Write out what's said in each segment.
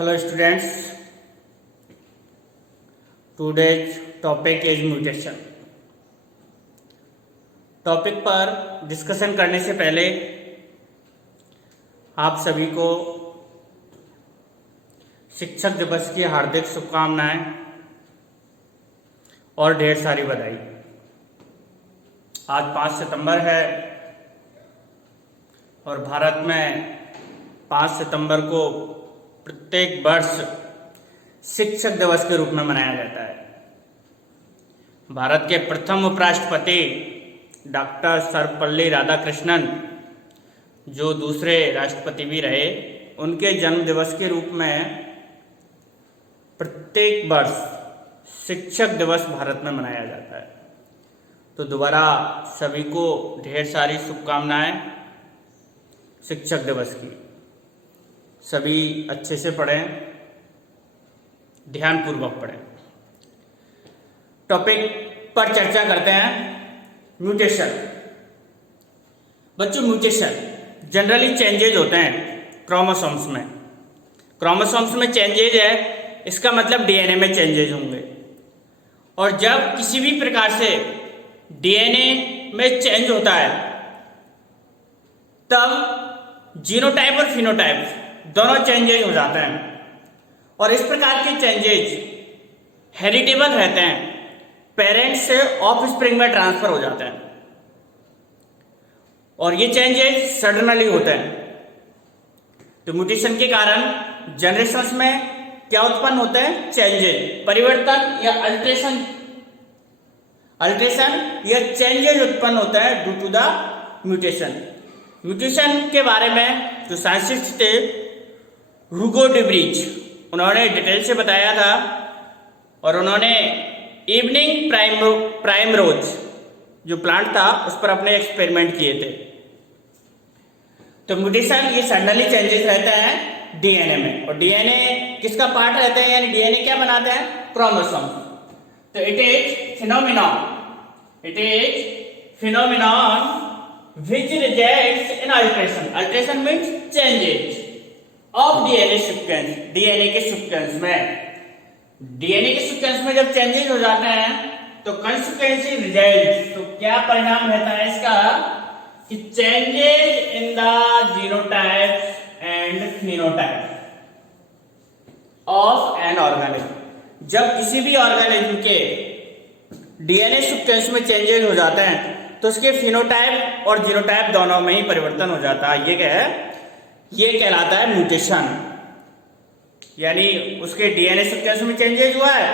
Hello students, today's topic is mutation. Topic पर discussion करने से पहले आप सभी को शिक्षक दिवस की हार्दिक शुभकामनाएं और ढेर सारी बधाई। आज 5 सितंबर है और भारत में 5 सितंबर को प्रत्येक वर्ष शिक्षक दिवस के रूप में मनाया जाता है। भारत के प्रथम उपराष्ट्रपति डॉक्टर सर्वपल्ली राधाकृष्णन, जो दूसरे राष्ट्रपति भी रहे, उनके जन्म दिवस के रूप में प्रत्येक वर्ष शिक्षक दिवस भारत में मनाया जाता है। तो दोबारा सभी को ढेर सारी शुभकामनाएं शिक्षक दिवस की। सभी अच्छे से पढ़ें, ध्यानपूर्वक पढ़ें। टॉपिक पर चर्चा करते हैं। म्यूटेशन। बच्चों, म्यूटेशन जनरली चेंजेज होते हैं क्रोमोसोम्स में। क्रोमोसोम्स में चेंजेज है, इसका मतलब डीएनए में चेंजेज होंगे। और जब किसी भी प्रकार से डीएनए में चेंज होता है तब जीनोटाइप और फिनोटाइप दोनों चेंजेज हो जाते हैं। और इस प्रकार के चेंजेज हेरिटेबल रहते हैं, पेरेंट्स से ऑफस्प्रिंग में ट्रांसफर हो जाते हैं। और ये चेंजेज सडनली होते हैं। तो म्यूटेशन के कारण जनरेशंस में क्या उत्पन्न होते हैं? चेंजेज, परिवर्तन या अल्ट्रेशन या चेंजेज उत्पन्न होता है due to the mutation. Mutation के बारे में जो साइंटिस्ट थे ह्यूगो डी ब्रीच, उन्होंने डिटेल से बताया था। और उन्होंने इवनिंग प्राइमरोज जो प्लांट था उस पर अपने एक्सपेरिमेंट किए थे। तो म्यूटेशन ये सडनली चेंजेस रहता है डीएनए में। और डीएनए किसका पार्ट रहता है, यानी डीएनए क्या बनाते हैं? क्रोमोसोम। तो it is phenomenon which results in alteration. Alteration means changes of DNA sequence. DNA के सीक्वेंस में, DNA के सीक्वेंस में जब चेंजेस हो जाते हैं तो consequence results, तो क्या परिणाम रहता है इसका कि changes in the genotypes and phenotypes of an organism. जब किसी भी ऑर्गेनिज्म के डीएनए सीक्वेंस में चेंजेस हो जाते हैं तो उसके फिनोटाइप और जीनोटाइप दोनों में ही परिवर्तन हो जाता है। ये क्या है? ये कहलाता है म्यूटेशन। यानी उसके डीएनए सीक्वेंस में चेंजेस हुआ है।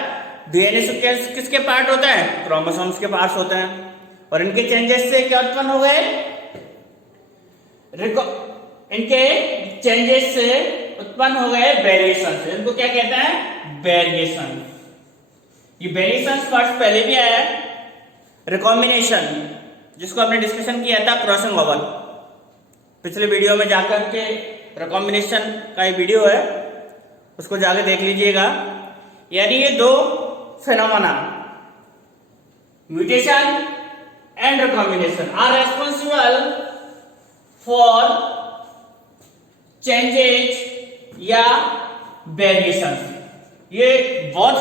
डीएनए सीक्वेंस किसके पार्ट होते हैं? क्रोमोसोम्स के पार्ट होते हैं। और इनके चेंजेस से क्या उत्पन्न हो गए? इनके चेंजेस से उत्पन्न हो गए वेरिएशन। इनको क्या कहते हैं? वेरिएशन। ये वेरिएशन वर्ड पहले भी आया है। रिकॉम्बिनेशन, जिसको हमने डिस्कशन किया था क्रॉसिंग ओवर, पिछले वीडियो में जाकर के रिकॉम्बिनेशन का ये वीडियो है, उसको जाके देख लीजिएगा। यानी ये दो phenomena, mutation and recombination, are responsible for changes या वेरिएशन। ये बहुत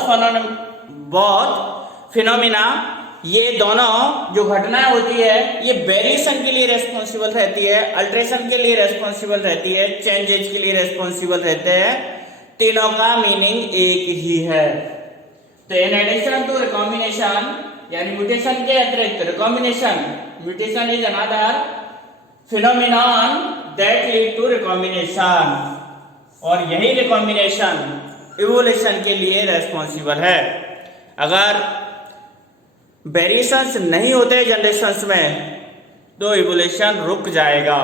फिनोमेना, ये दोनों जो घटनाएं होती है ये वेरिएशन के लिए रेस्पॉन्सिबल रहती है, अल्ट्रेशन के लिए रेस्पॉन्सिबल रहती है, चेंजेज के लिए रेस्पॉन्सिबल रहते हैं। तीनों का मीनिंग एक ही है। तो इन एडिशन टू रिकॉम्बिनेशन, यानी म्यूटेशन के अतिरिक्त recombination, mutation is another phenomenon that lead to recombination. और यही रिकॉम्बिनेशन इवोल्यूशन के लिए रेस्पॉन्सिबल है। अगर वेरिएशंस नहीं होते जनरेशंस में तो इवोल्यूशन रुक जाएगा।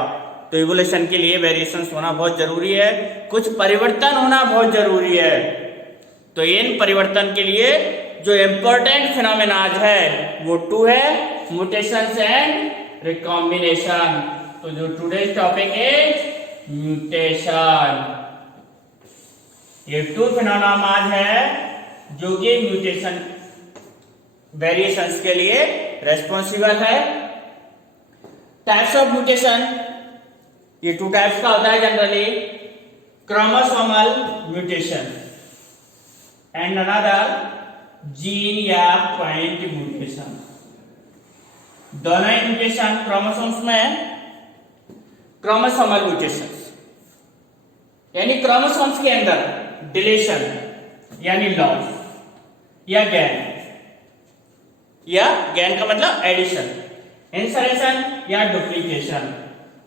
तो इवोल्यूशन के लिए वेरिएशंस होना बहुत जरूरी है, कुछ परिवर्तन होना बहुत जरूरी है। तो इन परिवर्तन के लिए जो इंपॉर्टेंट फिनोमेनाज है वो 2 है, म्यूटेशंस एंड रिकॉम्बिनेशन। तो जो टुडेज टॉपिक इज म्यूटेशन। ये 2 फिनोमेनाज है जो कि म्यूटेशन वेरिएशंस के लिए रेस्पॉन्सिबल है। टाइप्स ऑफ म्यूटेशन, ये 2 टाइप्स का होता है generally, chromosomal mutation and another gene या point mutation। दोनों ही म्यूटेशन क्रोमोसोम्स में क्रोमोसोमल म्यूटेशन यानी क्रोमोसोम्स के अंदर डिलीशन यानी लॉस या गैन का मतलब एडिशन, इंसरेशन या duplication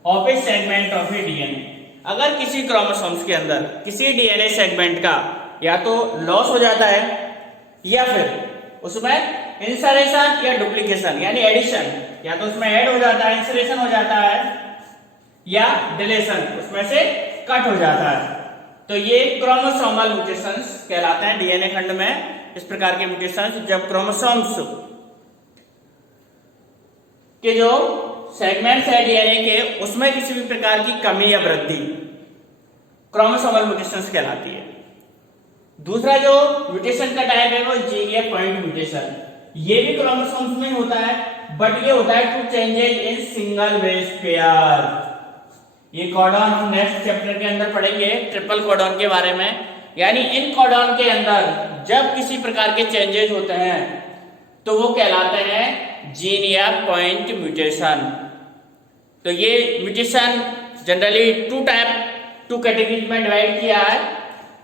of A segment of A DNA. अगर किसी क्रोमोसोम्स के अंदर किसी डीएनए सेगमेंट का या तो लॉस हो जाता है या फिर उसमें इंसरेशन या डुप्लीकेशन यानी एडिशन, या तो उसमें ऐड हो जाता है, इंसरेशन हो जाता है, या डिलीशन उसमें से कट हो जाता है, तो ये क्रोमोसोमल म्यूटेशंस कहलाते हैं। डीएनए खंड में इस प्रकार के म्यूटेशंस जब क्रोमोसोम्स के जो सेगमेंट्स है डीएनए के उसमें किसी भी प्रकार की कमी या वृद्धि क्रोमोसोमल म्यूटेशंस कहलाती है। दूसरा जो म्यूटेशन का टाइप है वो जीन या पॉइंट म्यूटेशन। ये भी क्रोमोसोम्स में होता है बट ये होता है to changes in single base pair. ये कोडॉन हम नेक्स्ट चैप्टर के अंदर पढ़ेंगे ट्रिपल कोडॉन के बारे में, यानी इन कोडॉन के अंदर जब किसी प्रकार के चेंजेस होते हैं तो वो कहलाते हैं जीन या पॉइंट म्यूटेशन। तो ये म्यूटेशन जनरली टू कैटेगरीज में डिवाइड किया है,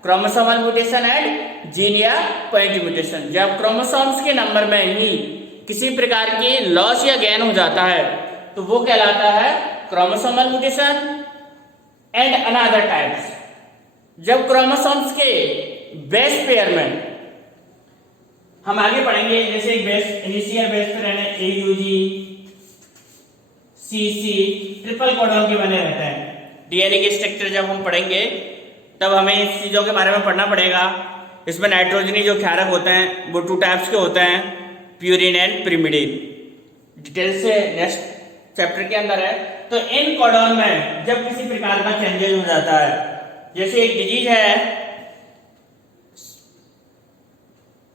क्रोमोसोमल म्यूटेशन एंड जीन या पॉइंट म्यूटेशन। जब क्रोमोसोम्स के नंबर में ही किसी प्रकार की लॉस या गेन हो जाता है तो वो कहलाता है chromosomal mutation and another types. जब क्रोमोसोम्स के बेस पेयर में हम आगे पढ़ेंगे, जैसे बेस इनिशियल बेस पेयर है AUG, CC ट्रिपल कोडॉन के बने रहते हैं। डीएनए के स्ट्रक्चर जब हम पढ़ेंगे तब हमें इस चीजों के बारे में पढ़ना पड़ेगा। इसमें नाइट्रोजनी जो क्षारक होते हैं वो 2 टाइप्स के होते हैं, प्यूरिन एंड पिरिमिडिन। डिटेल से नेक्स्ट चैप्टर के अंदर है। तो इन कोडॉन में जब किसी प्रकार का चेंजेस हो जाता है, जैसे एक डिजीज है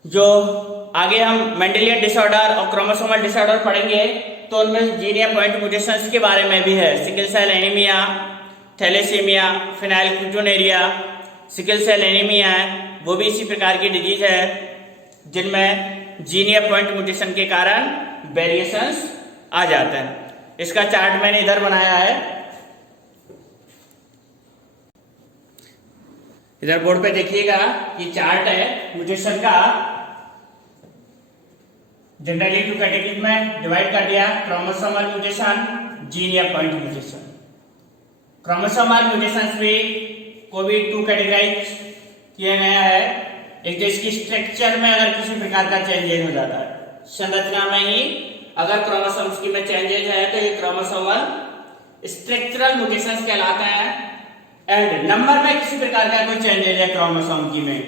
जो आगे हम मेंडेलियन डिसऑर्डर और क्रोमोसोमल डिसऑर्डर पढ़ेंगे तो उनमें जीन या पॉइंट म्यूटेशंस के बारे में भी है। Sickle cell anaemia, thalassaemia, phenylketonuria, sickle cell anaemia है, वो भी इसी प्रकार की डिजीज है जिनमें जीन या पॉइंट म्यूटेशन के कारण वेरिएशंस आ जाते हैं। इसका चार्ट मैंने इधर बनाया है, इधर बोर्ड पे देखिएगा, ये चार्ट है म्यूटेशन का। जनरली 2 कैटेगरीज में डिवाइड कर दिया, क्रोमोसोमल म्यूटेशन, जीन या पॉइंट म्यूटेशन। क्रोमोसोमल म्यूटेशंस भी को भी 2 कैटेगराइज किया गया है। एक तो इसकी स्ट्रक्चर में अगर किसी प्रकार का चेंजेस हो जाता है, संरचना में ही अगर क्रोमोसोम्स की में चेंजेस है तो ये क्रोमोसोमल स्ट्रक्चरल म्यूटेशंस कहलाते हैं। एंड नंबर में किसी प्रकार का कोई चेंजेस है क्रोमोसोम की में,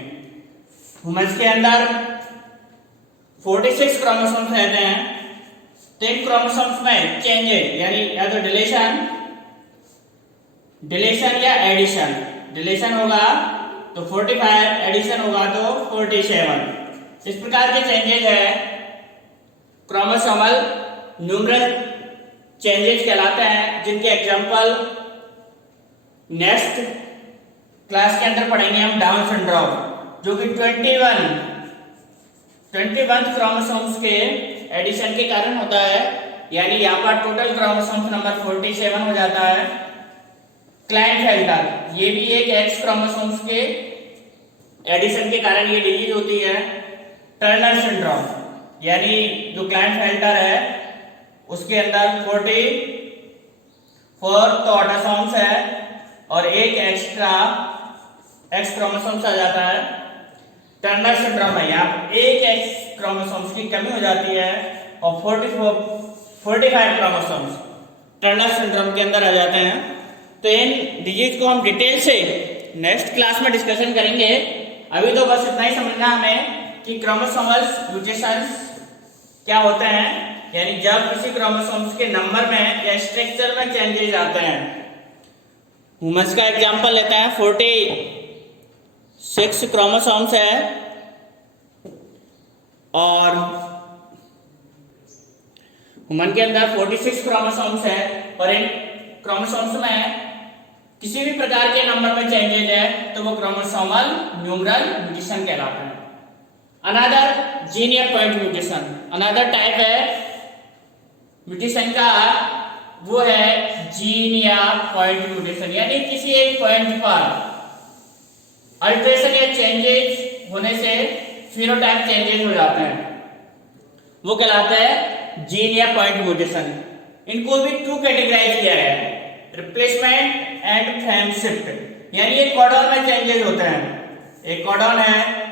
ह्यूमंस के अंदर 46 क्रोमोसोम्स रहते हैं, तो इन क्रोमोसोम्स में चेंजेस यानी या तो डिलीशन या एडिशन। डिलीशन होगा तो 45, एडिशन होगा तो 47। इस प्रकार के चेंजेस है क्रोमोसोमल न्यूमरल चेंजेस कहलाते हैं, जिनके एग्जांपल नेक्स्ट क्लास के अंदर पढ़ेंगे हम। डाउन सिंड्रोम जो कि 21 क्रोमोसोम्स के एडिशन के कारण होता है, यानी यहाँ पर टोटल क्रोमोसोम्स नंबर 47 हो जाता है। क्लाइनफेल्टर ये भी एक X क्रोमोसोम्स के एडिशन के कारण ये डिजीज होती है। टर्नर सिंड्रोम यानी जो क्लाइनफेल्टर है उसके अंदर 44 तो ऑटोसोम्स है और एक एक्स्ट्रा X क्रोमोसोम्स आ जाता है। टर्नर सिंड्रोम में यहाँ एक X क्रोमोसोम्स की कमी हो जाती है और 45 क्रोमोसोम्स टर्नर सिंड्रोम के अंदर आ जाते हैं। तो इन डिजीज को हम डिटेल से नेक्स्ट क्लास में डिस्कशन करेंगे। अभी तो बस इतना ही समझना हमें कि क्रोमोसोमल म्यूटेशंस क्या होते हैं, यानी जब किसी क्रोमोसोम्स के नंबर में या स्ट्रक्चर में चेंजेस आते हैं। ह्यूमंस का एग्जांपल लेते हैं, 46 क्रोमोसोम्स है और ह्यूमन के अंदर 46 क्रोमोसोम्स है और इन क्रोमोसोम्स में किसी भी प्रकार के नंबर में चेंजेज है तो वो क्रोमोसोमल न्यूमरल म्यूटेशन कहलाता है। अनदर जीन या पॉइंट म्यूटेशन, अनदर टाइप है म्यूटेशन का, वो है जीन या पॉइंट म्यूटेशन, यानी किसी एक पॉइंट पर अल्टरेशन या चेंजेस होने से फिनोटाइप चेंजेस हो जाते हैं, वो कहलाता है जीन या पॉइंट म्यूटेशन। इनको भी टू कैटेगराइज किया गया है, रिप्लेसमेंट एंड फ्रेम शिफ्ट, यानी एक कोडॉन में चेंजेस होते हैं। एक कोडॉन है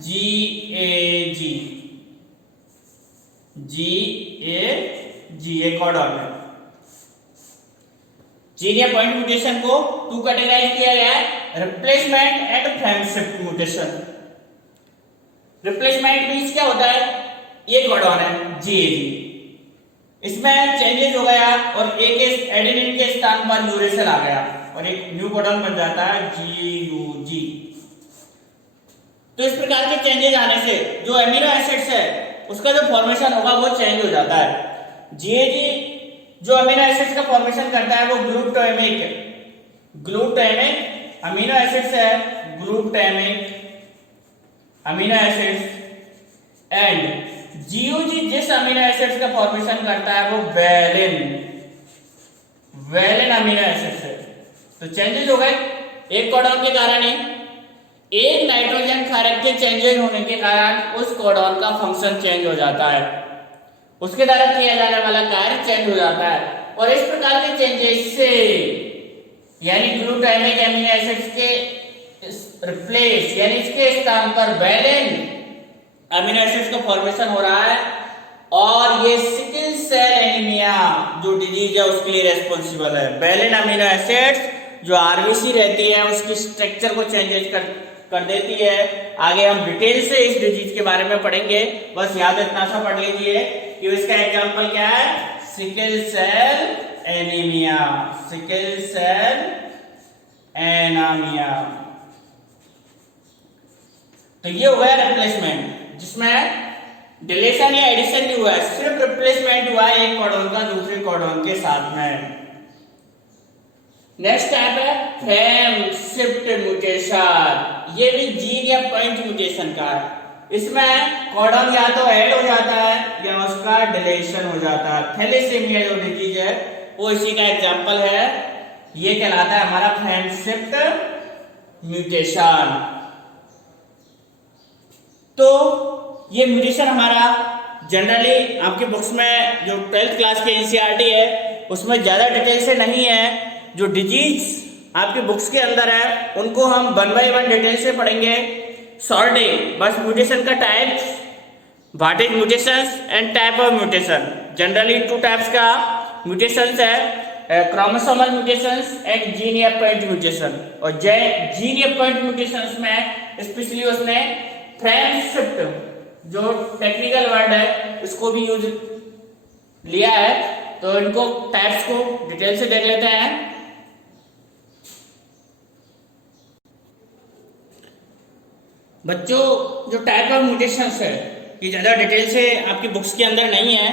GAG, एक कोडॉन है। जीन या पॉइंट म्यूटेशन को टू कैटेगराइज किया गया है, replacement and frame shift mutation. Replacement means क्या होता है, ये कोडॉन है GAG, इसमें चेंजेस हो गया और एक एडेनिन के स्थान पर यूरेसिल आ गया और एक न्यू कोडॉन बन जाता है GUG। तो इस प्रकार के चेंजेस आने से जो अमीनो एसिड्स है उसका जो फॉर्मेशन होगा वो चेंज हो जाता है। GAG जो अमीनो एसिड्स का फॉर्मेशन करता है वो ग्लूटामिक अमीनो एसिड्स है, glutamic amino acids, and GUG जिस अमीनो एसिड्स का फॉर्मेशन करता है वो वैलिन अमीनो एसिड्स है। तो चेंजेस हो गए एक कोडॉन के कारण ही, एक नाइट्रोजन क्षारक के चेंजेस होने के कारण उस कोडॉन का फंक्शन चेंज हो जाता है, उसके द्वारा किया जाने वाला कार्य चेंज हो जाता है। और इस प्रकार के चेंजेस से यानी ग्लूटामिक अमीनो एसिड्स के रिप्लेस यानी इसके स्थान पर वैलिन अमीनो एसिड्स का फॉर्मेशन हो रहा है और ये सिकल सेल एनीमिया जो डिजीज है उसके लिए रेस्पॉन्सिबल है। वैलिन अमीनो एसिड्स जो आरबीसी रहती है उसकी स्ट्रक्चर को चेंजेस कर देती है। आगे हम डिटेल से इस डिजीज के बारे में पढ़ेंगे, बस याद इतना सा पढ़ लीजिए कि इसका एग्जांपल क्या है, sickle cell anaemia, sickle cell anaemia. तो ये हो गया रिप्लेसमेंट जिसमें डिलीशन या एडिशन नहीं हुआ है, सिर्फ रिप्लेसमेंट हुआ है एक कोडॉन का दूसरे कोडॉन के साथ में। नेक्स्ट टाइप है फ्रेम शिफ्ट म्यूटेशन, ये भी जीन या पॉइंट म्यूटेशन का है। इसमें कोडॉन या तो ऐड हो जाता है या उसका डिलीशन हो जाता है। थैलेसीमिया जो डिजीज है वो इसी का एग्जांपल है, ये कहलाता है हमारा फ्रेम शिफ्ट म्यूटेशन। तो ये म्यूटेशन हमारा जनरली आपके बुक्स में जो 12th क्लास के एनसीईआरटी है उसमें ज्यादा डिटेल से नहीं है। जो डिजीज आपके बुक्स के अंदर है उनको हम 1 by 1 डिटेल से पढ़ेंगे। सॉर्टिंग बस म्यूटेशन का types, what is mutations and type of mutation. Generally 2 types का म्यूटेशंस है, क्रोमोसोमल म्यूटेशंस एंड जीन या पॉइंट म्यूटेशन। और जीन या पॉइंट म्यूटेशंस में स्पेशली उसने फ्रेम शिफ्ट जो टेक्निकल वर्ड है उसको भी यूज लिया है। तो इनको टाइप्स को डिटेल से देख लेते हैं। बच्चों जो टाइप ऑफ म्यूटेशंस है ये ज्यादा डिटेल से आपकी बुक्स के अंदर नहीं है।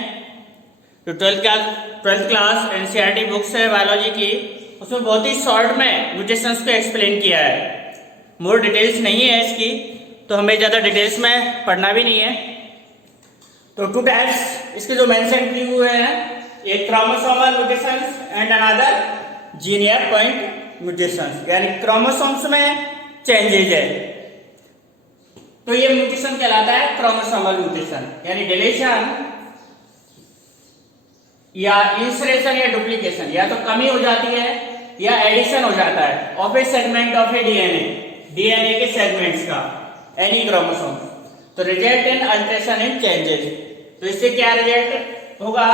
जो 12th क्लास एनसीईआरटी बुक्स है बायोलॉजी की उसमें बहुत ही शॉर्ट में म्यूटेशंस को एक्सप्लेन किया है, मोर डिटेल्स नहीं है इसकी, तो हमें ज़्यादा डिटेल्स में पढ़ना भी नहीं है। तो 2 टाइप्स इसके जो मेंशन किए हुए हैं, एक chromosomal mutations and another gene या पॉइंट म्यूटेशंस, यानी क्रोमोसोम्स में चेंजेज है तो ये म्यूटेशन कहलाता है क्रोमोसोमल म्यूटेशन, यानी डिलीशन या इंसरेशन या डुप्लीकेशन, या तो कमी हो जाती है या एडिशन हो जाता है of A segment of A DNA के सेगमेंट्स का एनी क्रोमोसोम। तो result in alteration in changes. तो इससे क्या रिजल्ट होगा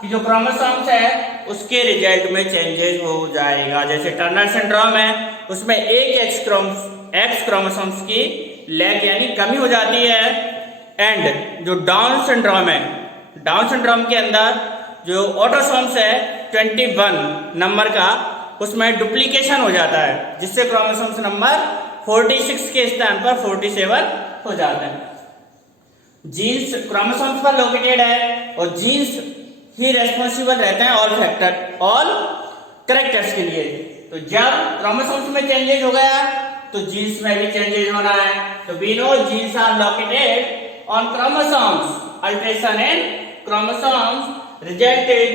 कि जो क्रोमोसोम्स है उसके रिजल्ट में चेंजेस हो जाएगा। जैसे टर्नर सिंड्रोम है उसमें एक एक्स क्रोमोसोम्स की लैक यानी कमी हो जाती है। एंड जो डाउन सिंड्रोम है, डाउन सिंड्रोम के अंदर जो ऑटोसोम्स है 21 नंबर का उसमें डुप्लीकेशन हो जाता है जिससे क्रोमोसोम्स नंबर 46 के स्थान पर 47 हो जाता है। जीन्स क्रोमोसोम्स पर लोकेटेड है और जीन्स ही रेस्पॉन्सिबल रहते हैं ऑल कैरेक्टर्स के लिए। तो जब क्रोमोसोम्स में चेंजेस हो गया तो जीन्स में भी चेंजेस होना है। तो we know genes are located on chromosomes. Alteration in chromosomes resulted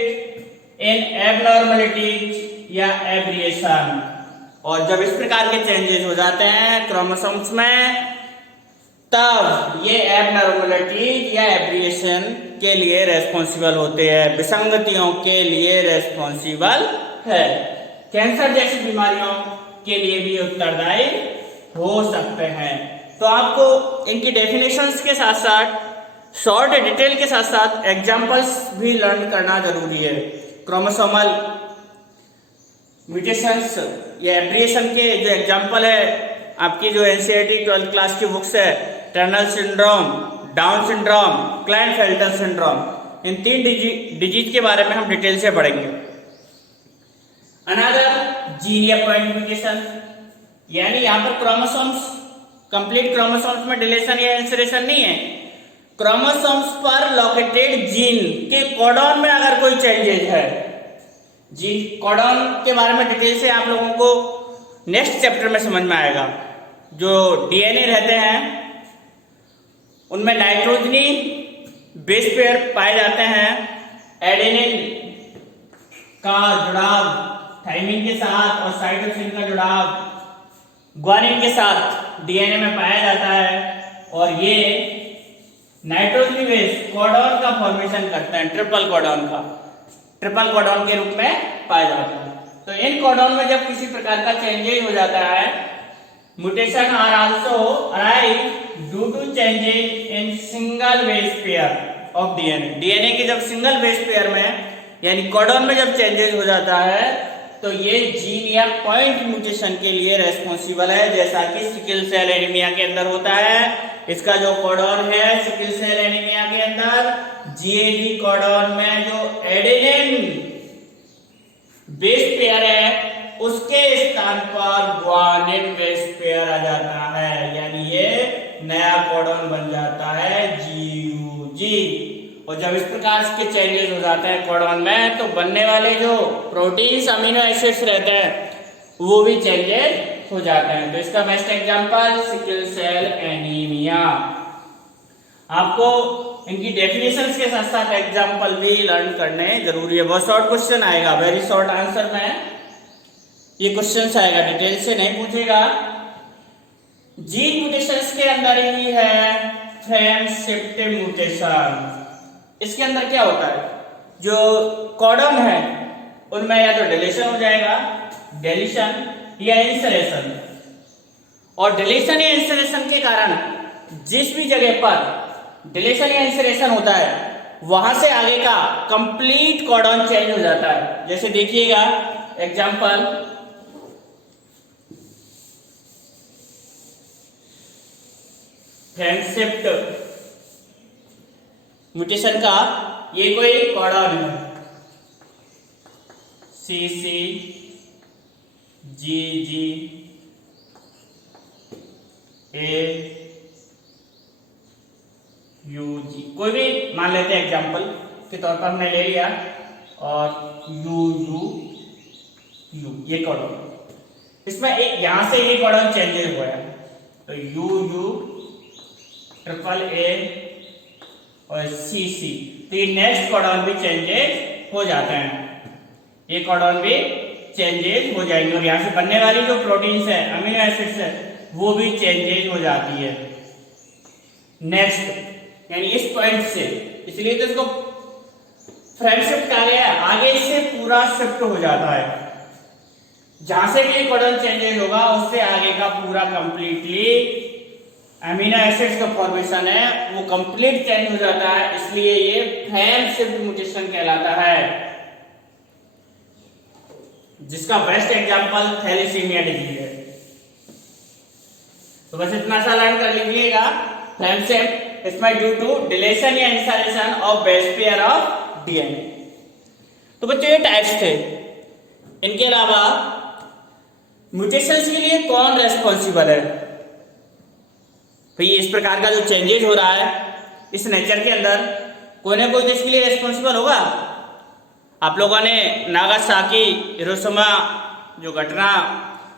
in abnormalities या एब्रिएशन। और जब इस प्रकार के चेंजेस हो जाते हैं क्रोमोसोम्स में, तब ये एबनॉर्मलिटीज या एब्रिएशन के लिए रेस्पॉन्सिबल होते हैं, विसंगतियों के लिए रेस्पॉन्सिबल है। कैंसर जैसी बीमारियों के लिए भी उत्तरदायी हो सकते हैं। तो आपको इनकी डेफिनेशंस के साथ साथ शॉर्ट डिटेल के साथ साथ एग्जांपल्स भी लर्न करना जरूरी है। क्रोमोसोमल म्यूटेशंस या एब्रिएशन के जो एग्जांपल है, आपकी जो एनसीईआरटी 12th क्लास की बुक्स है, Turner syndrome, Down syndrome, Klinefelter syndrome, इन 3 डिजीज के बारे में हम डिटेल से पढ़ेंगे। अनदर जीन या पॉइंट म्यूटेशन, यानी यहाँ पर क्रोमोसोम्स, कंप्लीट क्रोमोसोम्स में डिलीशन या इंसरेशन नहीं है, क्रोमोसोम्स पर लोकेटेड जीन के कोडॉन में अगर कोई चेंजेस है, जीन कोडॉन के बारे में डिटेल से आप लोगों को नेक्स्ट चैप्टर में समझ में आएगा। जो डीएनए रहते हैं उनमें नाइट्रोजनी बेस पेयर पाए जाते हैं, एडेनिन का जुड़ाव थाइमिन के साथ और साइटोसिन का जुड़ाव ग्वानिन के साथ डीएनए में पाया जाता है, और ये नाइट्रोजनी बेस कोडॉन का फॉर्मेशन करते हैं, ट्रिपल कोडॉन के रूप में पाया जाता है। तो इन कोडॉन में जब किसी प्रकार का चेंजेस हो जाता है, mutation are also arrive due to changes in single base pair of DNA. DNA की जब सिंगल बेस पेयर में यानी कोडॉन में जब चेंजेस हो जाता है तो ये जीन या पॉइंट म्यूटेशन के लिए रेस्पॉन्सिबल है, जैसा कि सिकल सेल एनीमिया के अंदर होता है। इसका जो कोडॉन है सिकल सेल एनीमिया के अंदर, जीएजी कोडॉन में जो एडेनिन बेस पेयर है उसके स्थान पर ग्वानिन बेस पेयर आ जाता है, यानी ये नया कोडॉन बन जाता है जीयूजी। और जब इस प्रकार के चेंजेस हो जाते हैं कोडॉन में, तो बनने वाले जो प्रोटीन्स अमीनो एसिड्स रहते हैं वो भी चेंजेस हो जाते हैं। तो इसका best example sickle cell anaemia. आपको इनकी डेफिनेशंस के साथ साथ एग्जांपल भी लर्न करने जरूरी है। बहुत शॉर्ट क्वेश्चन आएगा, वेरी शॉर्ट आंसर में ये क्वेश्चन आएगा, डिटेल से नहीं पूछेगा। जीन म्यूटेशंस के अंदर ही है फ्रेम शिफ्ट म्यूटेशन। इसके अंदर क्या होता है, जो कोडॉन है उनमें या तो डिलीशन हो जाएगा, डिलीशन या इंसरेशन, और डिलीशन या इंसरेशन के कारण जिस भी जगह पर डिलीशन या इंसरेशन होता है वहां से आगे का कंप्लीट कोडॉन चेंज हो जाता है। जैसे देखिएगा एग्जांपल, फ्रेम शिफ्ट म्यूटेशन का ये कोई कोडॉन है, CC GG A UG, कोई भी मान लेते हैं एग्जांपल के तौर पर हमने ले लिया, और UU ये कोडॉन, इसमें एक यहां से ये कोडॉन चेंजेस हुआ है, तो UU ट्रिपल A और CC, तो ये नेक्स्ट कोडॉन भी चेंजेस हो जाते हैं, ये कोडॉन भी चेंजेस हो जाएंगे, और यहाँ से बनने वाली जो प्रोटीन्स है, अमीनो एसिड्स है, वो भी चेंजेस हो जाती है नेक्स्ट, यानी इस पॉइंट से। इसलिए तो इसको फ्रेम शिफ्ट कहा गया है, आगे से पूरा शिफ्ट हो जाता है, जहां से भी कोडॉन चेंजेस होगा उससे आगे का पूरा कंप्लीटली अमीनो एसिड्स का फॉर्मेशन है वो कंप्लीट चेंज हो जाता है, इसलिए ये फ्रेम शिफ्ट म्यूटेशन कहलाता है, जिसका बेस्ट एग्जांपल थैलेसीमिया डिजीज है। तो बस इतना सा लर्न कर लीजिएगा, फ्रेम शिफ्ट इसमें ड्यू टू डिलीशन या insertion of base pair of DNA. तो बच्चों ये टाइप्स थे, इनके अलावा म्यूटेशंस के लिए कौन रेस्पॉन्सिबल है? भाई इस प्रकार का जो चेंजेस हो रहा है इस नेचर के अंदर, कोई ना कोई तो इसके लिए रेस्पॉन्सिबल होगा। आप लोगों ने नागासाकी, हिरोशिमा जो घटना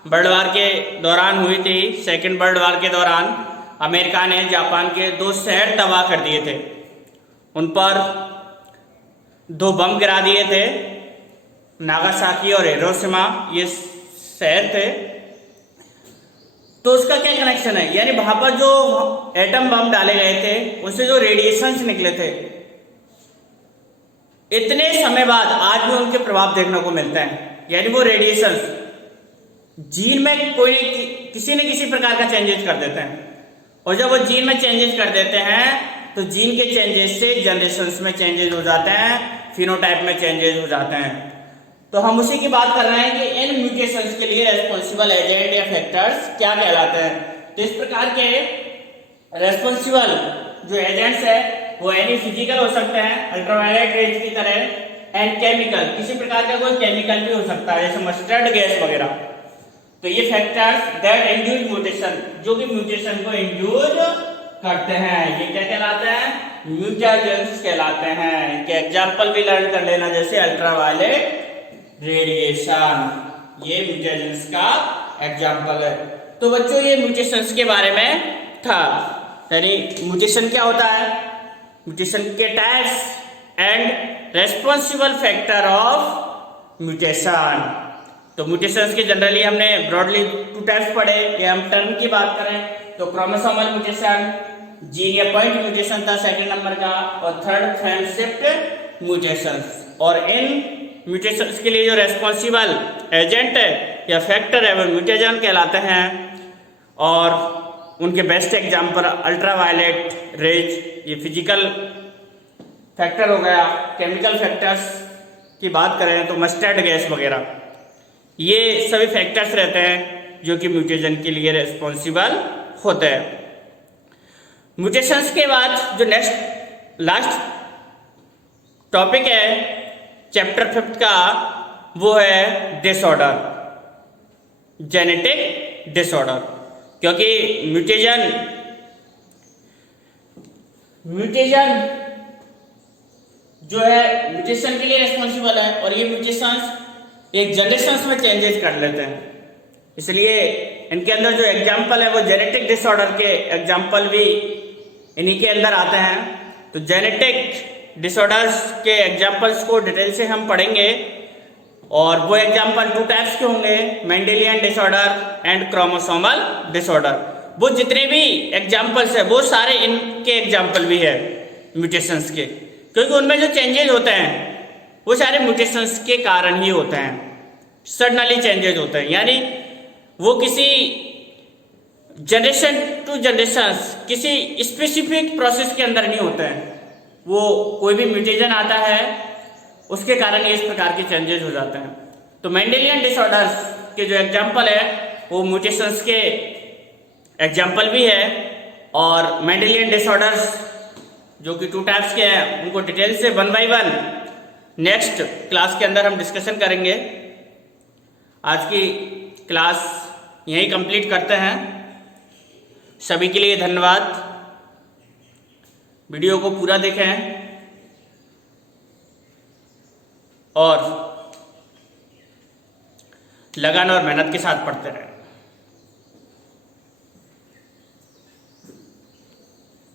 वर्ल्ड वार के दौरान हुई थी, सेकेंड वर्ल्ड वार के दौरान अमेरिका ने जापान के 2 शहर तबाह कर दिए थे। उन पर 2 बम गिरा दिए थे, नागासाकी और हिरोशिमा ये शहर थे। तो उसका क्या कनेक्शन है, यानी वहां पर जो एटम बम डाले गए थे उससे जो रेडिएशंस निकले थे, इतने समय बाद आज भी उनके प्रभाव देखने को मिलते हैं। यानी वो रेडिएशंस जीन में कोई किसी न किसी प्रकार का चेंजेस कर देते हैं, और जब वो जीन में चेंजेस कर देते हैं तो जीन के चेंजेस से जनरेशंस में चेंजेस हो जाते हैं, फिनोटाइप में चेंजेस हो जाते हैं। तो हम उसी की बात कर रहे हैं कि इन म्यूटेशंस के लिए रेस्पॉन्सिबल एजेंट या फैक्टर्स क्या कहलाते हैं। तो इस प्रकार के रेस्पॉन्सिबल जो एजेंट्स है वो एनी फिजिकल हो सकते हैं, अल्ट्रावायलेट रेज की तरह, एंड केमिकल, किसी प्रकार का कोई केमिकल भी हो सकता है जैसे मस्टर्ड गैस वगैरह। तो ये फैक्टर्स दैट इंड्यूस म्यूटेशन, जो कि म्यूटेशन को इंड्यूस करते हैं, ये क्या कहलाते हैं, म्यूटेजेंस कहलाते हैं। इनके एग्जांपल भी लर्न कर लेना, जैसे अल्ट्रावायलेट रेडिएशन, ये म्यूटेजेंस का एग्जांपल है। तो बच्चों ये म्यूटेशंस के बारे में था, यानी म्यूटेशन क्या होता है, म्यूटेशन के types and responsible factor of mutation. तो म्यूटेशंस के जनरली हमने ब्रॉडली 2 टाइप्स पढ़े। ये हम टर्म की बात करें तो क्रोमोसोमल म्यूटेशन, जीन या पॉइंट म्यूटेशन था सेकंड नंबर का, और थर्ड फ्रेम शिफ्ट म्यूटेशंस। और इन म्यूटेशंस के लिए जो रेस्पॉन्सिबल एजेंट है या फैक्टर है वो म्यूटेजन कहलाते हैं, और उनके बेस्ट एग्जाम्पल अल्ट्रावायलेट रेज, ये फिजिकल फैक्टर हो गया। केमिकल फैक्टर्स की बात करें तो मस्टर्ड गैस वगैरह, ये सभी फैक्टर्स रहते हैं जो कि म्यूटेशन के लिए रेस्पॉन्सिबल होते हैं। म्यूटेशंस के बाद जो नेक्स्ट लास्ट टॉपिक है चैप्टर 5 का, वो है डिसऑर्डर, जेनेटिक डिसऑर्डर। क्योंकि म्यूटेशन जो है म्यूटेशन के लिए रिस्पॉन्सिबल है, और ये म्यूटेशंस एक जनरेशंस में चेंजेस कर लेते हैं। इसलिए इनके अंदर जो एग्जाम्पल है वो जेनेटिक डिसऑर्डर के एग्जाम्पल भी इन्हीं के अंदर आते हैं। तो जेनेटिक डिसऑर्डर्स के एग्जाम्पल्स को डिटेल से हम पढ़ेंगे, और वो एग्जाम्पल 2 टाइप्स के होंगे, Mendelian disorder and chromosomal disorder. वो जितने भी एग्जाम्पल्स है वो सारे इनके एग्जाम्पल भी है म्यूटेशंस के, क्योंकि उनमें जो चेंजेस होते हैं वो सारे म्यूटेशंस के कारण ही होते हैं, सडनली चेंजेस होते हैं। यानी वो किसी जनरेशन टू जनरेशन किसी स्पेसिफिक प्रोसेस के अंदर नहीं होते हैं, वो कोई भी म्यूटेशन आता है उसके कारण इस प्रकार के चेंजेस हो जाते हैं। तो मेंडेलियन डिसऑर्डर्स के जो एग्जाम्पल है वो म्यूटेशंस के एग्जाम्पल भी है, और मेंडेलियन डिसऑर्डर्स जो कि 2 टाइप्स के हैं उनको डिटेल से 1 बाय 1 नेक्स्ट क्लास के अंदर हम डिस्कशन करेंगे। आज की क्लास यहीं कंप्लीट करते हैं। सभी के लिए धन्यवाद। वीडियो को पूरा देखें और लगन और मेहनत के साथ पढ़ते रहें।